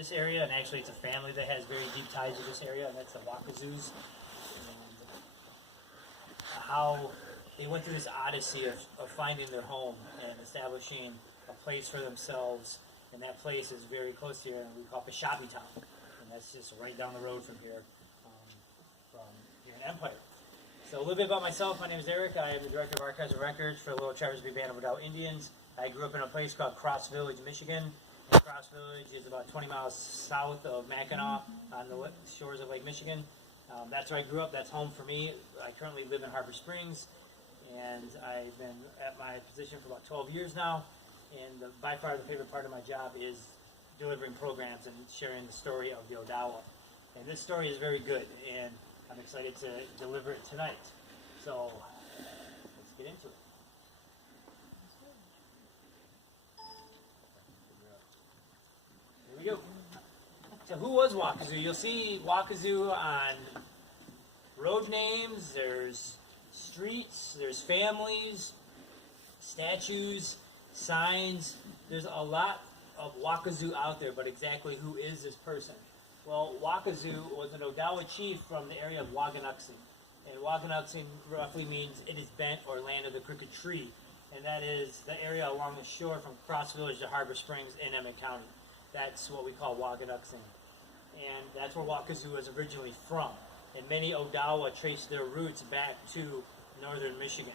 this area, and actually it's a family that has very deep ties to this area, and that's the Waukazoos. And how they went through this odyssey of finding their home and establishing a place for themselves, and that place is very close here, and we call it Peshabi Town, and that's just right down the road from here in Empire. So a little bit about myself. My name is Eric. I am the Director of Archives and Records for the Little Traverse Bay Band of Odawa Indians. I grew up in a place called Cross Village, Michigan. And Cross Village is about 20 miles south of Mackinac on the shores of Lake Michigan. That's where I grew up. That's home for me. I currently live in Harbor Springs, and I've been at my position for about 12 years now. And by far the favorite part of my job is delivering programs and sharing the story of the Odawa. And this story is very good, and I'm excited to deliver it tonight. So let's get into it. Here we go. So who was Waukazoo? You'll see Waukazoo on road names, there's streets, there's families, statues, signs. There's a lot of Waukazoo out there, but exactly who is this person? Well, Waukazoo was an Odawa chief from the area of Waukazoo. And Waukazoo roughly means it is bent or land of the crooked tree. And that is the area along the shore from Cross Village to Harbor Springs in Emmett County. That's what we call Waukazoo. And that's where Waukazoo was originally from. And many Odawa trace their roots back to northern Michigan.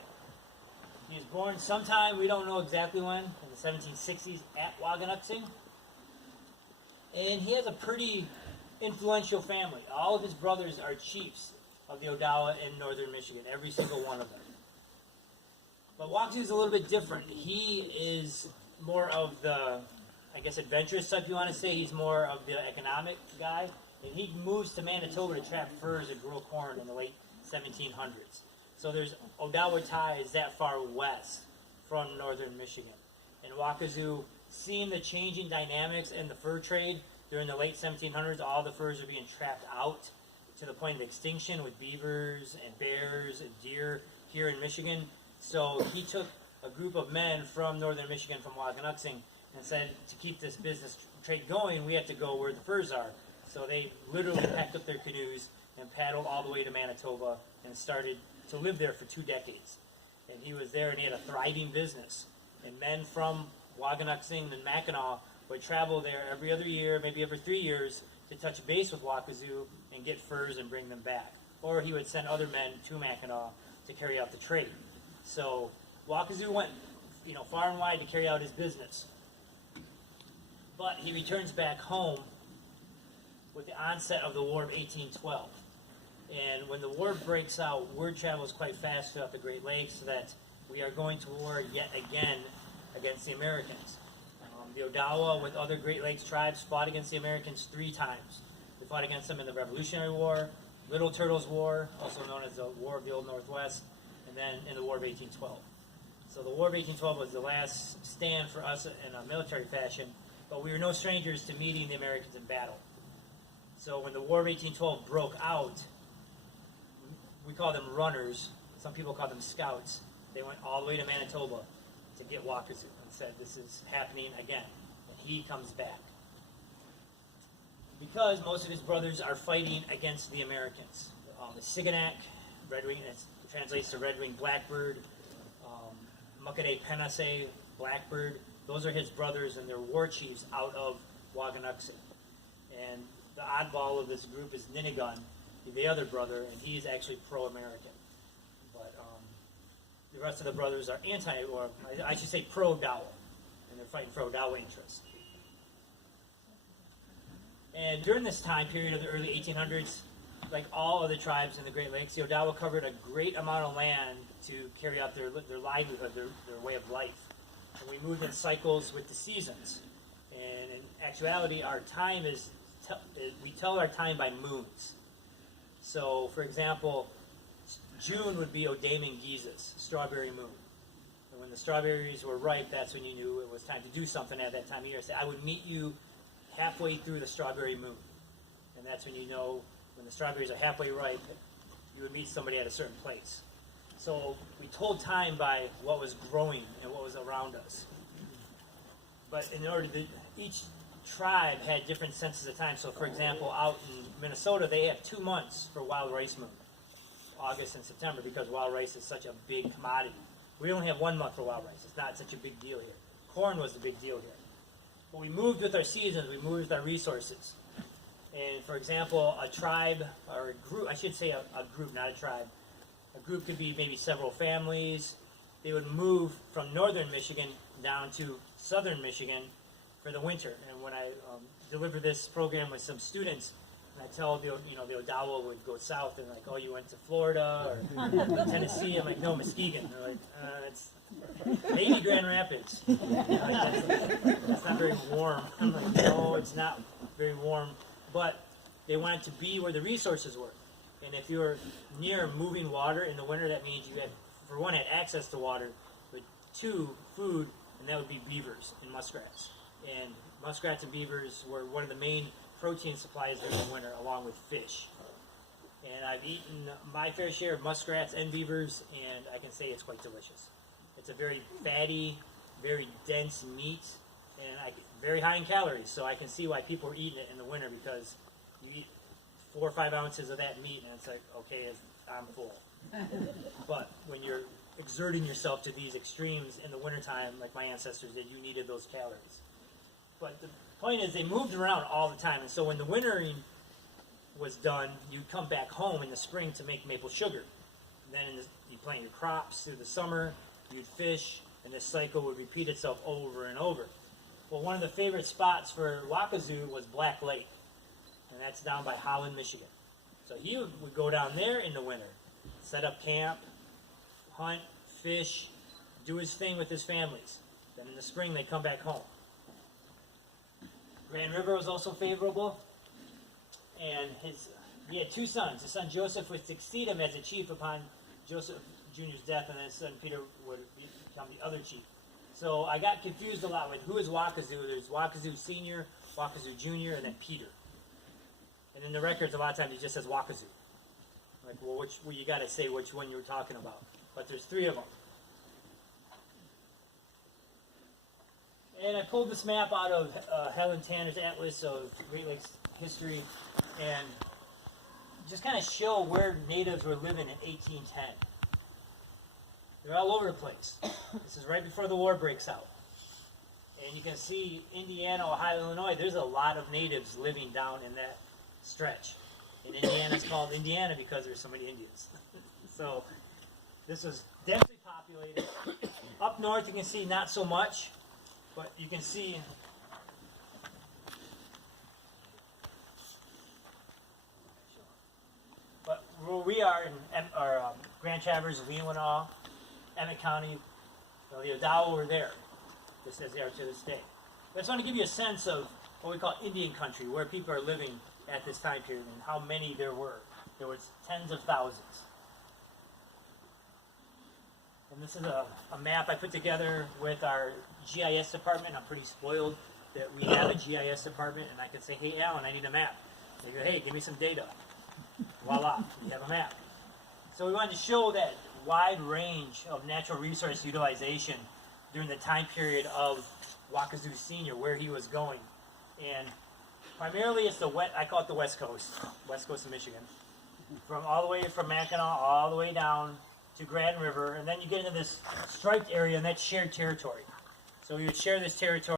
He was born sometime, we don't know exactly when, in the 1760s at Waukazoo. And he has a pretty influential family. All of his brothers are chiefs of the Odawa in northern Michigan, every single one of them. But Waukazoo is a little bit different. He is more of the, I guess, adventurous type you want to say. He's more of the economic guy. And he moves to Manitoba to trap furs and grow corn in the late 1700s. So there's Odawa ties that far west from northern Michigan. And Waukazoo, seeing the changing dynamics in the fur trade during the late 1700s, all the furs are being trapped out to the point of extinction with beavers and bears and deer here in Michigan. So he took a group of men from northern Michigan, from Waukazoo, and said, to keep this business trade going, we have to go where the furs are. So they literally packed up their canoes and paddled all the way to Manitoba and started to live there for 2 decades. And he was there, and he had a thriving business. And men from Waukazoo and Mackinac would travel there every other year, maybe every 3 years, to touch base with Waukazoo and get furs and bring them back. Or he would send other men to Mackinac to carry out the trade. So Waukazoo went, far and wide to carry out his business. But he returns back home with the onset of the War of 1812. And when the war breaks out, word travels quite fast throughout the Great Lakes that we are going to war yet again against the Americans. The Odawa, with other Great Lakes tribes, fought against the Americans 3 times. They fought against them in the Revolutionary War, Little Turtles War, also known as the War of the Old Northwest, and then in the War of 1812. So the War of 1812 was the last stand for us in a military fashion, but we were no strangers to meeting the Americans in battle. So when the War of 1812 broke out, we call them runners. Some people call them scouts. They went all the way to Manitoba to get Waukazoo and said, this is happening again. And he comes back. Because most of his brothers are fighting against the Americans. The Siganak, Red-winged, it translates to red-winged blackbird, Muckadee Penase, blackbird. Those are his brothers, and they're war chiefs out of Waukazoo. And the oddball of this group is Ninigun, the other brother, and he's actually pro-American. But the rest of the brothers are or I should say pro-Odawa, and they're fighting for Odawa interests. And during this time period of the early 1800s, like all other tribes in the Great Lakes, the Odawa covered a great amount of land to carry out their livelihood, their way of life. And we moved in cycles with the seasons. And in actuality, our time is, we tell our time by moons. So, for example, June would be Odaman Gizis, strawberry moon. And when the strawberries were ripe, that's when you knew it was time to do something at that time of year. So I would meet you halfway through the strawberry moon. And that's when you know when the strawberries are halfway ripe, you would meet somebody at a certain place. So we told time by what was growing and what was around us. But in order to, each tribe had different senses of time. So, for example, out in Minnesota, they have 2 months for wild rice moon, August and September, because wild rice is such a big commodity. We only have 1 month for wild rice. It's not such a big deal here. Corn was the big deal here. But we moved with our seasons. We moved with our resources. And, for example, a tribe, or a group, I should say a group, not a tribe. A group could be maybe several families. They would move from northern Michigan down to southern Michigan for the winter. And when I deliver this program with some students, and I tell the Odawa would go south, and like, oh, you went to Florida or Tennessee. I'm like, no, Muskegon. They're like, it's maybe Grand Rapids. That's not very warm. I'm like, no, it's not very warm. But they wanted to be where the resources were. And if you're near moving water in the winter, that means you had, for one, had access to water, but two, food, and that would be beavers and muskrats. And muskrats and beavers were one of the main protein supplies during the winter, along with fish. And I've eaten my fair share of muskrats and beavers, and I can say it's quite delicious. It's a very fatty, very dense meat, and very high in calories, so I can see why people are eating it in the winter, because you eat 4 or 5 ounces of that meat, and it's like, okay, I'm full. But when you're exerting yourself to these extremes in the wintertime, like my ancestors did, you needed those calories. But the point is, they moved around all the time, and so when the wintering was done, you'd come back home in the spring to make maple sugar. And then you plant your crops through the summer, you'd fish, and this cycle would repeat itself over and over. Well, one of the favorite spots for Waukazoo was Black Lake, and that's down by Holland, Michigan. So he would go down there in the winter, set up camp, hunt, fish, do his thing with his families. Then in the spring, they'd come back home. Grand River was also favorable, and he had 2 sons. His son Joseph would succeed him as a chief upon Joseph Jr.'s death, and then his son Peter would become the other chief. So I got confused a lot with who is Waukazoo. There's Waukazoo Senior, Waukazoo Junior, and then Peter. And in the records, a lot of times it just says Waukazoo. Like, well, you got to say which one you were talking about. But there's 3 of them. And I pulled this map out of Helen Tanner's Atlas of Great Lakes History, and just kind of show where natives were living in 1810. They're all over the place. This is right before the war breaks out. And you can see Indiana, Ohio, Illinois, there's a lot of natives living down in that stretch. And Indiana is called Indiana because there's so many Indians. So this was densely populated. Up north you can see not so much, but you can see where we are in Grand Traverse, Leelanau, Emmett County, the Odawa were there, just as they are to this day. But I just want to give you a sense of what we call Indian country, where people are living at this time period, and how many there were. There was tens of thousands. And this is a map I put together with our GIS department. I'm pretty spoiled that we have a GIS department, and I can say, hey, Alan, I need a map. They go, hey, give me some data. Voila, we have a map. So we wanted to show that wide range of natural resource utilization during the time period of Waukazoo Senior, where he was going. And primarily it's I call it the West Coast of Michigan. From all the way from Mackinac all the way down to Grand River, and then you get into this striped area, and that's shared territory. So we would share this territory